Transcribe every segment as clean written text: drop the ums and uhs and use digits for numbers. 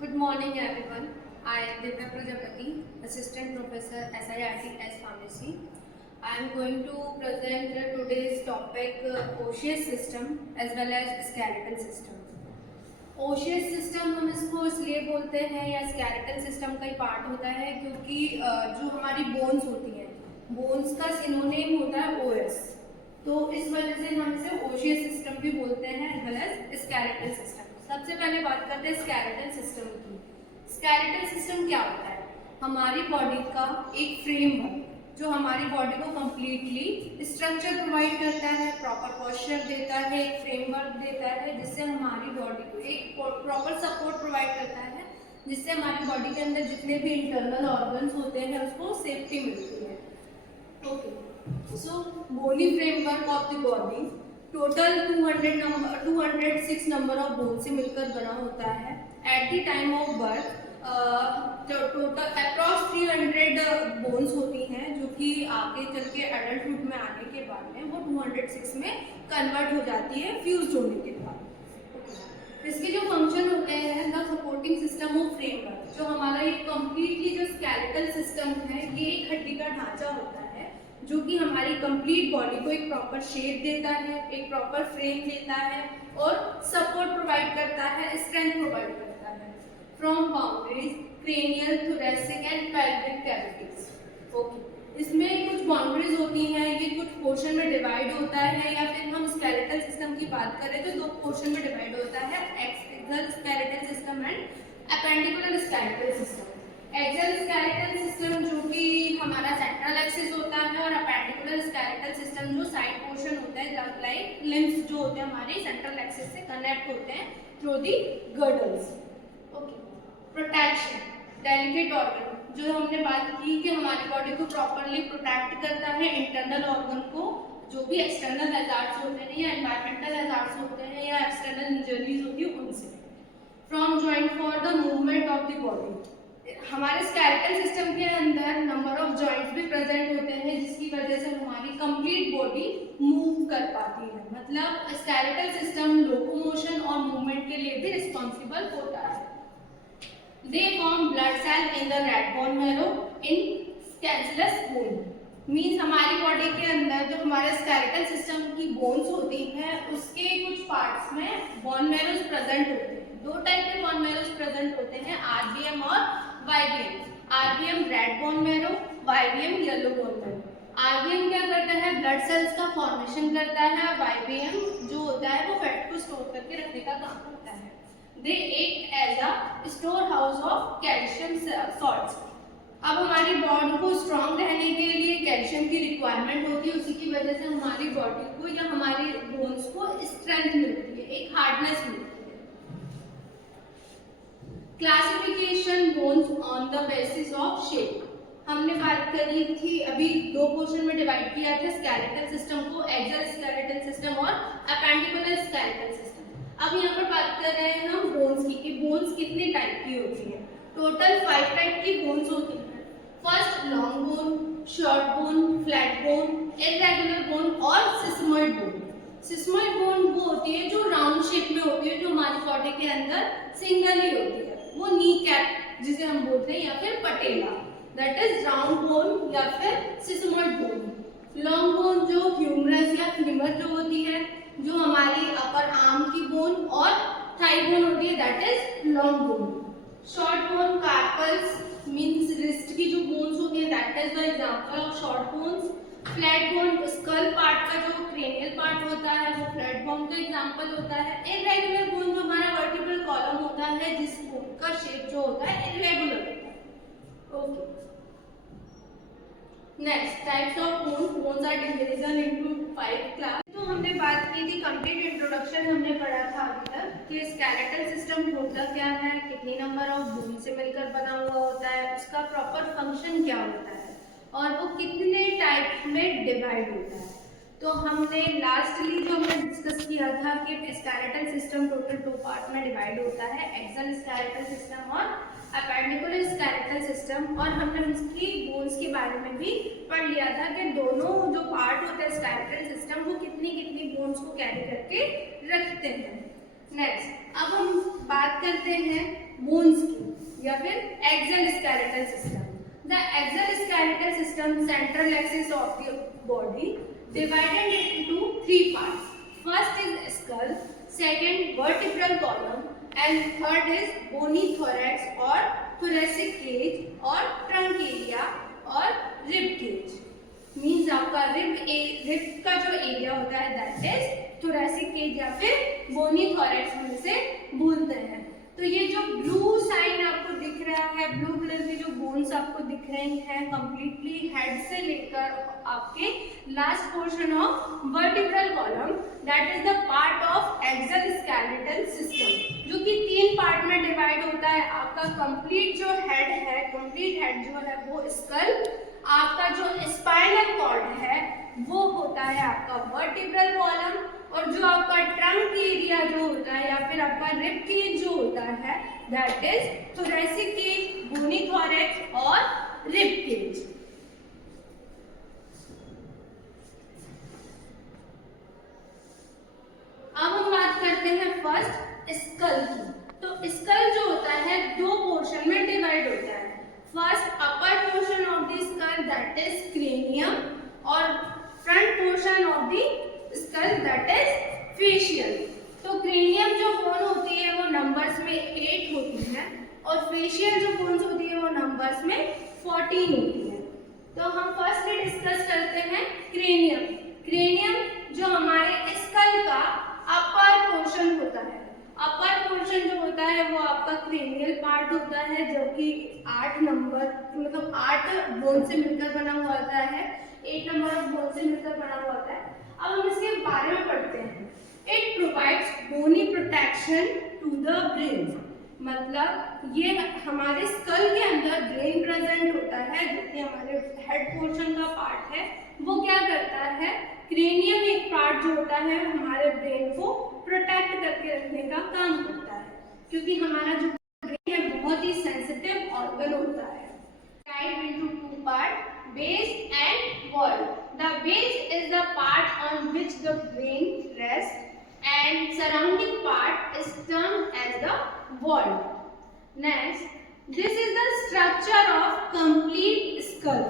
Good morning, everyone. I am Divya Prajapati, Assistant Professor SIRT Pharmacy. I am going to present today's topic osseous system as well as skeletal system. Osseous system हम इसको इसलिए बोलते हैं या skeletal system का ही part होता है क्योंकि जो हमारी बोन्स होती हैं, बोन्स का सिनोनिम होता है ओएस, तो इस वजह से हम इसे ओशियस सिस्टम भी बोलते हैं as well as skeletal system. सबसे पहले बात करते हैं स्केलेटल सिस्टम की। स्केलेटल सिस्टम क्या होता है? हमारी बॉडी का एक फ्रेमवर्क जो हमारी बॉडी को कंप्लीटली स्ट्रक्चर प्रोवाइड करता है, प्रॉपर पोस्चर देता है, एक फ्रेमवर्क देता है जिससे हमारी बॉडी को एक प्रॉपर सपोर्ट प्रोवाइड करता है, जिससे हमारी बॉडी के अंदर जितने भी इंटरनल ऑर्गन्स होते हैं उसको सेफ्टी मिलती है। Okay, so bony framework of the body total 206 number of bone से मिलकर बना होता है। At the time of birth total approx 300 bones होती हैं जो कि आगे चल के एडल्टहुड में आने के बाद में वो 206 में कन्वर्ट हो जाती है फ्यूज होने के बाद। इसके जो फंक्शन होते हैं, the supporting system of framework, जो हमारा ये कंप्लीटली जो स्केलेटल सिस्टम है ये एक हड्डी का ढांचा होता है जो कि हमारी कंप्लीट बॉडी को एक प्रॉपर शेप देता है, एक प्रॉपर फ्रेम देता है और सपोर्ट प्रोवाइड करता है, स्ट्रेंथ प्रोवाइड करता है from boundaries cranial, thoracic and pelvic cavities. Okay, इसमें कुछ बाउंड्रीज होती हैं, ये कुछ पोर्शन में डिवाइड होता है, या फिर हम स्केलेटल सिस्टम की बात करें तो दो पोर्शन में डिवाइड होता है, axial skeletal system and appendicular skeletal system. Axial skeletal system जो कि हमारा सेंट्रल एक्सिस होता है और अपेंडिकुलर स्केलेटल सिस्टम जो साइड पोर्शन होता है, लाइक लिम्स जो होते हैं हमारे सेंट्रल एक्सिस से कनेक्ट होते हैं through the girdles. Okay, protection, delicate organ, जो हमने बात की कि हमारी बॉडी को प्रॉपरली प्रोटेक्ट करता है इंटरनल ऑर्गन को, जो भी एक्सटर्नल हैजार्ड्स होते हैं या एनवायरमेंटल हैजार्ड्स होते हैं या एक्सटर्नल इंजरीज होती है उनसे। From joint for the movement of the body, हमारे स्केलेटल सिस्टम के अंदर नंबर ऑफ जॉइंट्स भी प्रेजेंट होते हैं जिसकी वजह से हमारी कंप्लीट बॉडी मूव कर पाती है। मतलब स्केलेटल सिस्टम लोकोमोशन और मूवमेंट के लिए भी रिस्पॉन्सिबल होता है। They form blood cell in the red bone marrow in cancellous bone. Means हमारी बॉडी के अंदर जो हमारे स्केलेटल सिस्टम की बोन्स होती हैं उसके कुछ पार्ट्स में बोन मैरोज प्रेजेंट होते हैं। दो टाइप के बोन मैरोज प्रेजेंट होते हैं, आरबीएम और YBM. RBM red bone marrow, YBM yellow bone marrow. RBM क्या करता है? ब्लड सेल्स का फॉर्मेशन करता है। वाईबीएम जो होता है वो फैट को स्टोर करके रखने का काम करता है। They act as a storehouse of calcium salts. अब हमारी बॉडी को स्ट्रॉन्ग रहने के लिए कैल्शियम की रिक्वायरमेंट होती है, उसी की वजह से हमारी बॉडी को या हमारी बोन्स को स्ट्रेंथ मिलती है, एक हार्डनेस मिलती है। Classification bones on the basis of shape, हमने बात करी थी अभी, दो पोर्शन में डिवाइड किया था स्केलेटल सिस्टम को, एक्सियल स्केलेटल सिस्टम और अपेंडिकुलर स्केलेटल सिस्टम। अब यहाँ पर बात कर रहे हैं हम बोन्स की कि बोन्स कितने टाइप की होती है। टोटल 5 टाइप की बोन्स होती हैं। First long bone, short bone, flat bone, irregular bone और सिस्मोइड बोन। सिस्मोइड बोन वो होती है जो राउंड शेप में होती है, जो हमारी बॉडी के अंदर सिंगल ही होती है, वो नी कैप जिसे हम बोलते हैं या फिर patella, that is round bone या फिर सिस्मोइड बोन। लॉन्ग बोन जो ह्यूमरस या फीमर जो होती है, जो हमारी अपर आर्म की बोन और थाई बोन होती है, that is long bone. Short bone carpals means wrist की जो बोन्स होती है, that is the example of short bones. Flat bone skull part का जो क्रेनियल पार्ट होता है वो फ्लैट बोन का एग्जांपल होता है। इर्रेगुलर बोन जो हमारा वर्टिब्रल कॉलम होता है, जिस बोन का शेप जो होता है इर्रेगुलर होता है। Okay, next types of bones. Bones are division into 5 class. तो हमने बात की थी, कंप्लीट इंट्रोडक्शन हमने पढ़ा था अभी तक कि स्केलेटल सिस्टम होता क्या है, कितनी नंबर ऑफ बोन से मिलकर बना हुआ होता है, उसका प्रॉपर फंक्शन क्या होता है और वो कितने टाइप में डिवाइड होता है। तो हमने लास्टली जो हमने डिस्कस किया था कि स्केलेटल सिस्टम टोटल 2 पार्ट में डिवाइड होता है, एक्सियल स्केलेटल सिस्टम और अपेंडिकुलर स्केलेटल सिस्टम, और हमने उसकी बोन्स के बारे में भी पढ़ लिया था कि दोनों जो पार्ट होता है स्केलेटल सिस्टम वो कितनी कितनी बोन्स को कैरी करके रखते हैं। नेक्स्ट, अब हम बात करते हैं बोन्स की। या फिर axial skeletal system. The axial skeletal system central axis of the body divided into 3 parts. First is skull, second vertebral column, and third is bony thorax or thoracic cage और trunk area और rib cage. Means आपका rib का जो area होता है that is thoracic cage या फिर bony thorax हम इसे बोलते हैं। तो ये जो ब्लू साइन आपको दिख रहा है, ब्लू कलर की जो बोन्स आपको दिख रही हैं कंप्लीटली हेड से लेकर आपके last portion of vertebral column, that is the part of axial skeletal system, जो कि 3 पार्ट में डिवाइड होता है। आपका कंप्लीट जो हेड है, कंप्लीट हेड जो है वो स्कल, आपका जो स्पाइनल कॉर्ड है वो होता है आपका वर्टिब्रल कॉलम, और जो आपका ट्रंक एरिया जो होता है या फिर आपका रिब केज जो होता है that is thoracic cage, bony thorax और रिब केज। अब हम बात करते हैं फर्स्ट स्कल की। तो स्कल जो होता है 2 पोर्शन में डिवाइड होता है। First upper portion of the skull that is cranium और front portion of the skull that is facial. तो क्रेनियम जो बोन होती है वो नंबर्स में 8 होती है और फेशियल जो बोन्स होती है वो नंबर्स में 14 होती है। तो हम फर्स्टली डिस्कस करते हैं क्रेनियम। क्रेनियम जो हमारे स्कल का अपर पोर्शन होता है। अपर पोर्शन जो होता है वो आपका क्रेनियल पार्ट होता है, जो कि 8 नंबर मतलब 8 बोन से मिलकर बना हुआ होता है, 8 नंबर ऑफ बोन से मिलकर बना हुआ होता है। अब हम इसके बारे में पढ़ते हैं। It provides bony protection to the brain, मतलब ये हमारे स्कल के अंदर ब्रेन प्रेजेंट होता है, जो कि हमारे हेड पोर्शन का पार्ट है। वो क्या करता है, क्रेनियम एक पार्ट जो होता है हमारे ब्रेन को प्रोटेक्ट करके रखने का काम करता है, क्योंकि हमारा जो ब्रेन है बहुत ही सेंसिटिव ऑर्गन होता है। Divide into 2 parts, base and wall. The base is the part on which the brain rests and surrounding part is termed as the wall. Next, this is the structure of complete skull.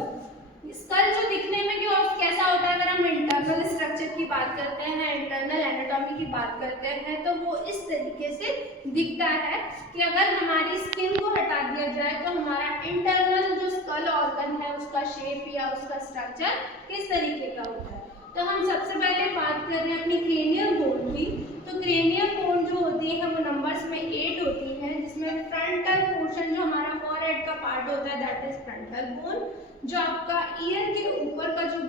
Skull जो दिखने में क्यों कैसा होता है, अगर हम internal structure की बात करते हैं, इंटरनल एनाटॉमी की बात करते हैं, तो वो इस तरीके से दिखता है कि अगर हमारी स्किन को हटा दिया जाए तो हमारा इंटरनल जो स्कल ऑर्गन है उसका शेप या उसका स्ट्रक्चर किस तरीके का होता है। तो हम सबसे पहले बात कर रहे हैं अपनी क्रेनियल बोन की। तो क्रेनियल बोन जो होती है वो नंबर्स में 8 होती है, जिसमें फ्रंटल पोर्शन जो हमारा फॉरहेड का पार्ट होता है दैट इज फ्रंटल बोन। जो आपका ईयर के ऊपर का जो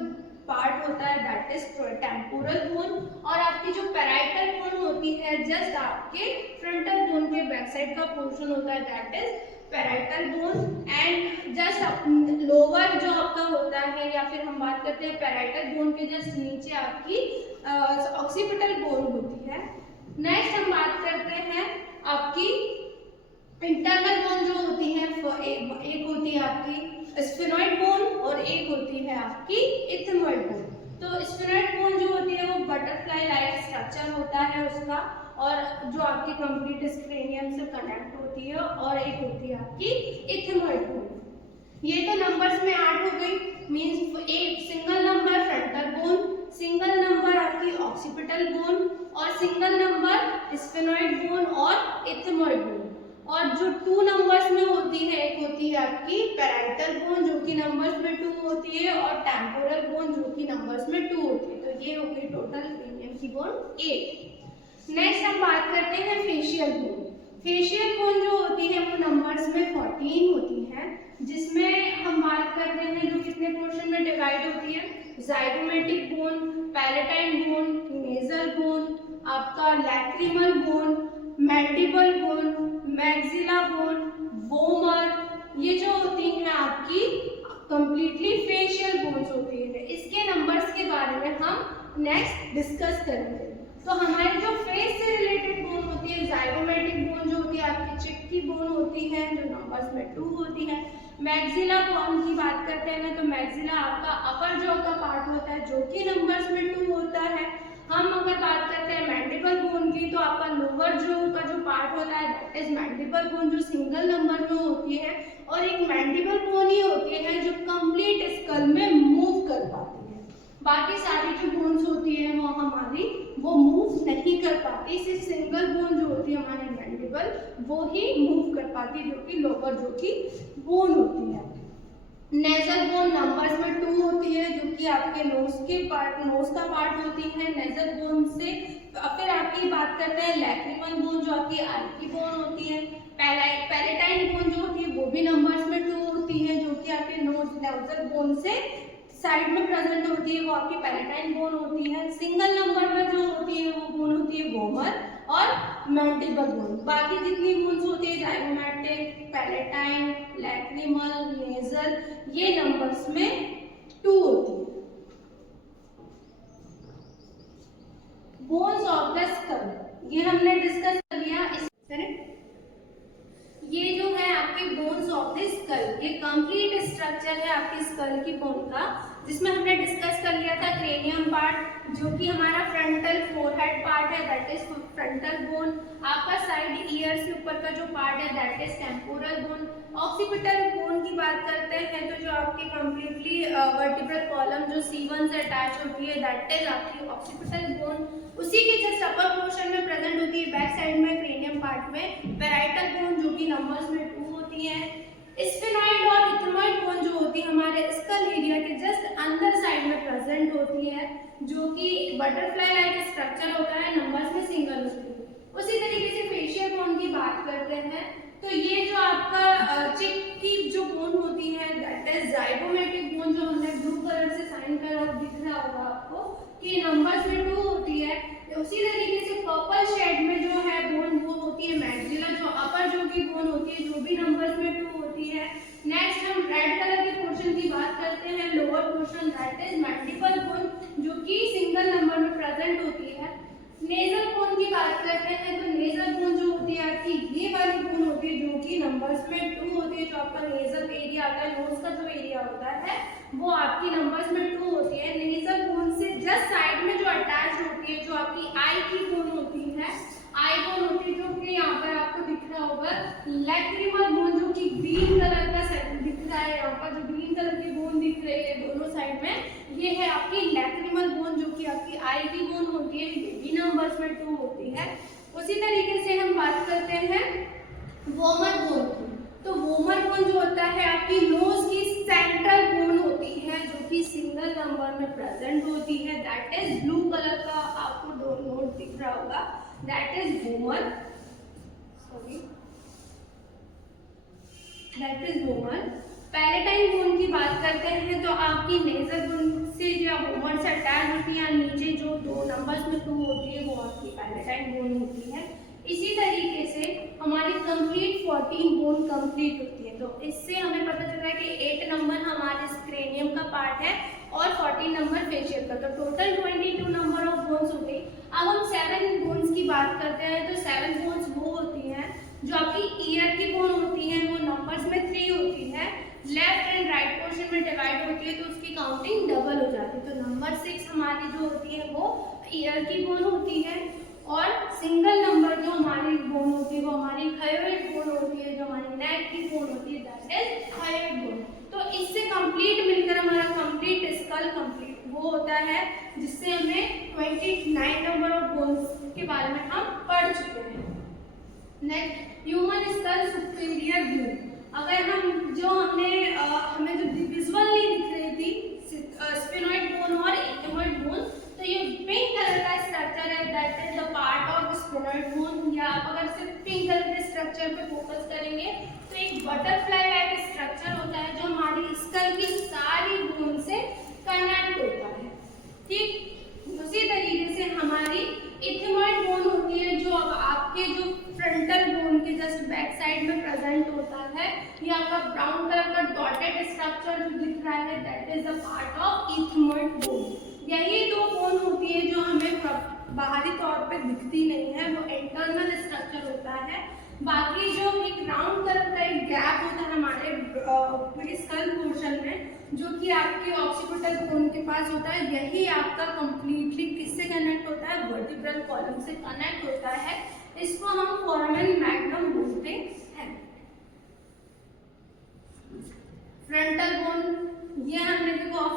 पार्ट होता है दैट इज टेम्पोरल बोन, और आपकी जो पैराइटल बोन होती है जस्ट आपके फ्रंटल बोन के बैक साइड का पोर्शन होता है that is parietal bone. And just lower जो आपका होता है या फिर हम बात करते हैं पैराइटल बोन के जस्ट नीचे आपकी ऑक्सीपिटल बोन होती है। नेक्स्ट हम बात करते हैं आपकी इंटरनल बोन जो होती है, एक होती है आपकी स्फेनॉइड बोन और एक होती है आपकी इथमॉइड बोन। तो स्फेनॉइड बोन जो होती है वो बटरफ्लाई लाइक स्ट्रक्चर होता है उसका, और जो आपकी कंप्लीट क्रेनियम से कनेक्ट होती है, और एक होती है आपकी इथमॉइड बोन। ये तो नंबर्स में 8 हो गई, मींस एक single number frontal bone, single number आपकी ऑक्सीपिटल बोन और सिंगल नंबर स्फेनॉइड बोन और इथमॉइड बोन। और जो 2 नंबर्स में होती है, एक होती है आपकी पैराइटल बोन जो कि नंबर्स में 2 होती है, और टेम्पोरल बोन जो कि नंबर्स में 2 होती है। तो ये हो गई टोटल क्रेनियम की बोन 8। नेक्स्ट हम बात करते हैं फेशियल बोन। फेशियल बोन जो होती है वो नंबर्स में 14 होती है, जिसमें हम बात करते हैं जो कितने पोर्शन में डिवाइड होती है, zygomatic bone, palatine bone, nasal bone, आपका lacrimal bone, mandible bone, maxilla bone, vomer, ये जो होती हैं आपकी कंप्लीटली फेशियल बोन्स होती है। इसके नंबर्स के बारे में हम नेक्स्ट डिस्कस करेंगे। तो हमारी जो फेस से रिलेटेड बोन होती है, जाइगोमेटिक बोन जो होती है आपकी चिक की बोन होती है जो नंबर्स में 2 होती है। मैक्सिला बोन की बात करते हैं तो मैक्सिला आपका अपर जॉ का पार्ट होता है जो कि नंबर्स में 2 होता है। हम अगर बात करते हैं मैंडिबल बोन की, तो आपका लोअर जो का जो पार्ट होता है दैट इज मैंडिबल बोन जो सिंगल नंबर में होती होती है, और एक मैंडिबल बोन ही होती है जो कंप्लीट स्कल में मूव कर पाती है। बाकी सारी जो बोन्स होती है वो हमारी वो मूव नहीं कर पाती, सिर्फ सिंगल बोन जो होती है हमारी मैंडिबल वो ही मूव कर पाती है, जो कि लोअर जो कि बोन होती है। नेजल बोन नंबर्स में 2 होती है, जो कि आपके नोज का पार्ट होती है नेजल बोन से। फिर आपकी बात करते हैं लैक्रिमल बोन जो आपकी आई की बोन होती है। पैलेटाइन बोन जो होती है वो भी नंबर्स में 2 होती है, जो कि आपके नोज नेजल बोन से साइड में प्रेजेंट होती है, वो आपकी पैलेटाइन बोन होती है। सिंगल नंबर में जो होती है वो बोन होती है वोमर और मैंडिबल बोन। बाकी जितनी बोन्स होती है जाइगोमैटिक, पैलेटाइन, लैक्रिमल, नेजल, ये नंबर्स में 2 होती है। बोन्स ऑफ द स्कल ये हमने डिस्कस कर लिया। ये जो है आपके बोन्स ऑफ द स्कल, ये कंप्लीट स्ट्रक्चर है आपकी स्कल की बोन का, जिसमें हमने डिस्कस कर लिया था क्रेनियम पार्ट जो कि हमारा फ्रंटल फोरहेड पार्ट है, दैट इज फ्रंटल बोन। आपका साइड ईयर से ऊपर का जो पार्ट है that is temporal bone. Occipital bone की बात करते हैं तो जो आपकी कंप्लीटली वर्टिब्रल कॉलम जो C1 से अटैच होती है दैट इज आपकी ऑक्सीपिटल बोन। उसी के जस्ट अपर पोर्शन में प्रेजेंट होती है बैक साइड में क्रेनियम पार्ट में पैराइटल बोन, जो कि नंबर्स में 2 होती है। स्फेनॉइड और इथमॉइड बोन जो होती है हमारे स्कल एरिया के जस्ट अंदर साइड में प्रेजेंट होती है, जो कि बटरफ्लाई लाइक स्ट्रक्चर होता है, नंबर्स में सिंगल होती है। उसी तरीके से फेशियल बोन की बात करते हैं तो ये जो आपका चिक की जो बोन होती है दैट इज जाइगोमैटिक बोन, जो हमने ब्लू कलर से साइन करा दिख रहा होगा आपको कि नंबर्स में 2 होती है। उसी तरीके से पर्पल शेड में जो है बोन वो होती है मैक्सिला, जो अपर जो की बोन होती है जो भी नंबर्स में 2 होती है। नेक्स्ट हम रेड कलर के पोर्शन की बात करते हैं, lower portion that is mandible bone, जो कि सिंगल नंबर में प्रेजेंट होती है। नेजल बोन की बात करते हैं तो नेजल बोन जो होती है आपकी ये वाली बोन होती है, जो कि नंबर्स में 2 होती है। जो आपका नेजल एरिया आता है, नोज का जो एरिया होता है वो आपकी नंबर्स में 2 होती है। नेजल बोन से जस्ट साइड में जो अटैच होती है जो आपकी आई की बोन होती है, आई बोन होती है, जो कि यहाँ पर आपको दिख रहा होगा लैक्रिमल बोन, जो कि ग्रीन कलर का दिख रहा है। यहाँ पर जो ग्रीन कलर की बोन दिख रही है दोनों साइड में, ये है आपकी लैक्रिमल बोन, जो कि आपकी आई की बोन होती है, ये भी नंबर्स में 2 होती है। उसी तरीके से हम बात करते हैं वोमर बोन की, तो वोमर बोन जो होता है आपकी नोज की सेंट्रल बोन होती है, जो कि सिंगल नंबर में प्रेजेंट होती है, दैट इज ब्लू कलर का आपको नोट दिख रहा होगा, that is vomer, that is vomer. Palatine bone की बात करते हैं तो आपकी नेजल बोन से या वोमर से अटैच होती है, नीचे जो 2 नंबर्स में 2 होती है वो आपकी पैलेटाइन बोन होती है। इसी तरीके से हमारी कंप्लीट 14 बोन कंप्लीट होती है, तो इससे हमें पता चल रहा है कि 8 नंबर हमारे क्रेनियम का पार्ट है और 14 नंबर फेशियल का, तो टोटल 22 नंबर ऑफ बोन्स हो गई। अब हम 7 बोन्स की बात करते हैं तो 7 बोन्स वो होती हैं जो आपकी ईयर की बोन होती है, वो नंबर्स में 3 होती है। लेफ्ट एंड राइट पोर्शन में डिवाइड होती है तो उसकी काउंटिंग डबल हो जाती है, तो नंबर 6 हमारी जो होती है वो ईयर की बोन होती है, और सिंगल नंबर जो हमारी बोन होती है वो हमारी थायराइड बोन होती है, जो हमारी नेक की बोन होती है दैट इज थायराइड बोन। तो इससे कंप्लीट मिलकर हमारा कंप्लीट स्कल कंप्लीट वो होता है, जिससे हमें 29 नंबर ऑफ बोन्स के बारे में हम पढ़ चुके हैं। Next human school superior view, अगर हम जो हमें जो विजुअली दिख रही थी स्फेनॉइड बोन और इथमॉइड बोन, तो ये पिंक कलर का स्ट्रक्चर है that is the part of sphenoid bone. या आप अगर सिर्फ पिंक कलर के स्ट्रक्चर पे फोकस करेंगे तो एक बटरफ्लाई लाइक स्ट्रक्चर होता है जो हमारी स्कल की सारी बोन से कनेक्ट होता है, ठीक। उसी तरीके से हमारी इथमॉइड बोन होती है, जो अब आपके जो फ्रंटल बोन के जस्ट बैक साइड में प्रेजेंट होता है। ये आपका ब्राउन कलर का डॉटेड स्ट्रक्चर जो दिख रहा है that is the part of ethmoid bone. यही 2 बोन होती है जो हमें बाहरी तौर पे दिखती नहीं है, वो इंटरनल स्ट्रक्चर होता है। बाकी जो एक राउंड कलर का एक गैप होता है हमारे स्कल पोर्शन में, जो कि आपके ऑक्सीपिटल बोन के पास होता है, यही आपका कंप्लीटली किससे कनेक्ट होता है, वर्टिब्रल कॉलम से कनेक्ट होता है। इसको हम फोरामेन मैग्नम बोलते हैं।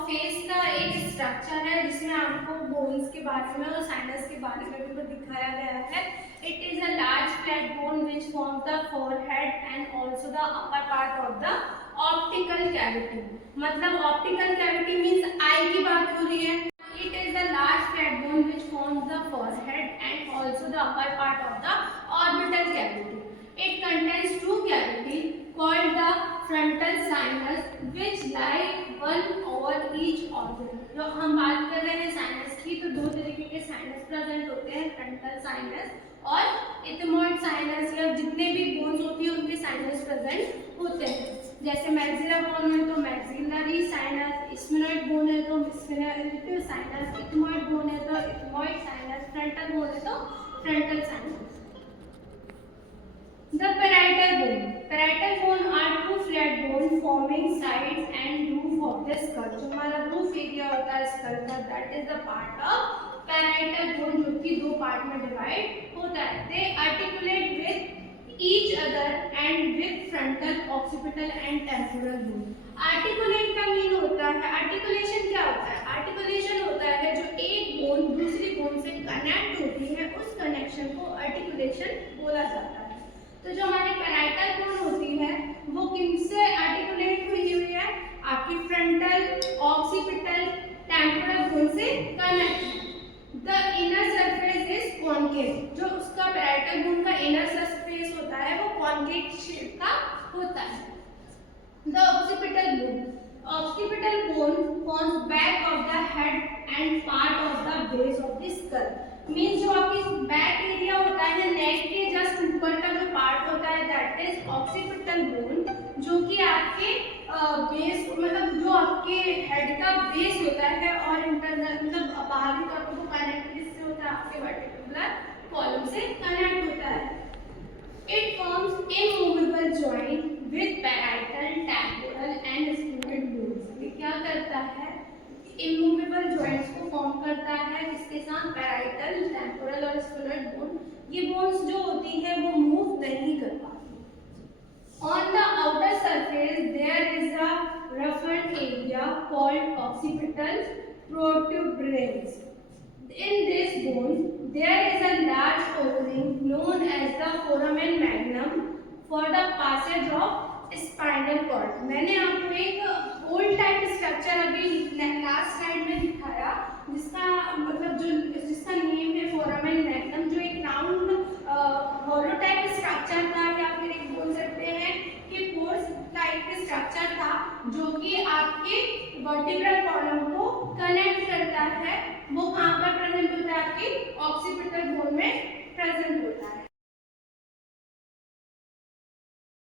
फेस का एक स्ट्रक्चर है जिसमें आपको बोन्स के बारे में और साइनस के बारे में भी दिखाया गया है। It is a large flat bone which form the forehead and also the upper part of the optical cavity. मतलब ऑप्टिकल कैविटी मीन्स आई की बात हो रही है। It is a large flat bone which forms the forehead and also the upper part of the orbital cavity. It contains two cavities called the frontal sinus which lie one over each organ। जो हम बात कर रहे हैं sinus की, तो दो तरीके के साइनस प्रेजेंट होते हैं, फ्रंटल साइनस और इथमोइड साइनस, या जितने भी बोन्स होती है उनके साइनस प्रेजेंट होते हैं। जैसे मैक्सिला बोन है तो मैक्सिलरी साइनस, स्फिनोइड बोन है तो स्फिनोइड साइनस, इथमोइड बोन है तो इथमोइड साइनस, फ्रंटल बोन है तो frontal sinus. The parietal bone. Parietal bone are two flat bone forming sides and roof of the skull। जो हमारा रूफ एरिया होता है स्कल का, that is the part of parietal bone, जो कि दो पार्ट में डिवाइड होता है। They articulate with each other and with frontal, occipital and temporal bone। Articulate का मीन होता है, articulation क्या होता है? Articulation होता है जो एक बोन दूसरी बोन से कनेक्ट होती है, उस कनेक्शन को articulation बोला जाता है। तो जो हमारी पैराइटल बोन होती है वो किनसे आर्टिकुलेट हुई हुई है? आपकी फ्रंटल, ऑक्सीपिटल, टेम्पोरल बोन से connect. The inner surface is concave. जो उसका पैराइटल बोन का इनर सरफेस होता है वो कॉन्केव शेप का होता है। The occipital bone. Occipital bone forms back of the head and part of the base of the school. Means जो आपकी बैक एरिया होता है, नेक के जस्ट ऊपर का जो पार्ट होता है, दैट इज ऑक्सीपिटल बोन, जो कि आपके बेस, मतलब जो आपके हेड का बेस होता है और इंटरनल मतलब बाहरी तौर पर वो कनेक्ट किससे होता है? आपके वर्टिब्रल कॉलम से कनेक्ट होता है। It forms immovable joint with parietal, temporal and sphenoid bones. ये क्या करता है? इमूवेबल जॉइंट्स को फॉर्म करता है, इसके साथ पैराइटल, टेम्पोरल और स्फिनोइड बोन। ये बोन्स जो होती है वो मूव नहीं कर पाती। On the outer surface there is a roughened area called occipital protuberance। In this bone there is a large opening known as the foramen magnum for the passage of spinal cord. मैंने आपको एक old type structure अभी last slide में दिखाया, जिसका मतलब जिसका name है फोरामेन मैग्नम, जो एक राउंड हॉलो टाइप स्ट्रक्चर था, या फिर एक बोल सकते हैं कि पोर्स टाइप के स्ट्रक्चर था, जो कि आपके वर्टिब्रल कॉलम को कनेक्ट करता है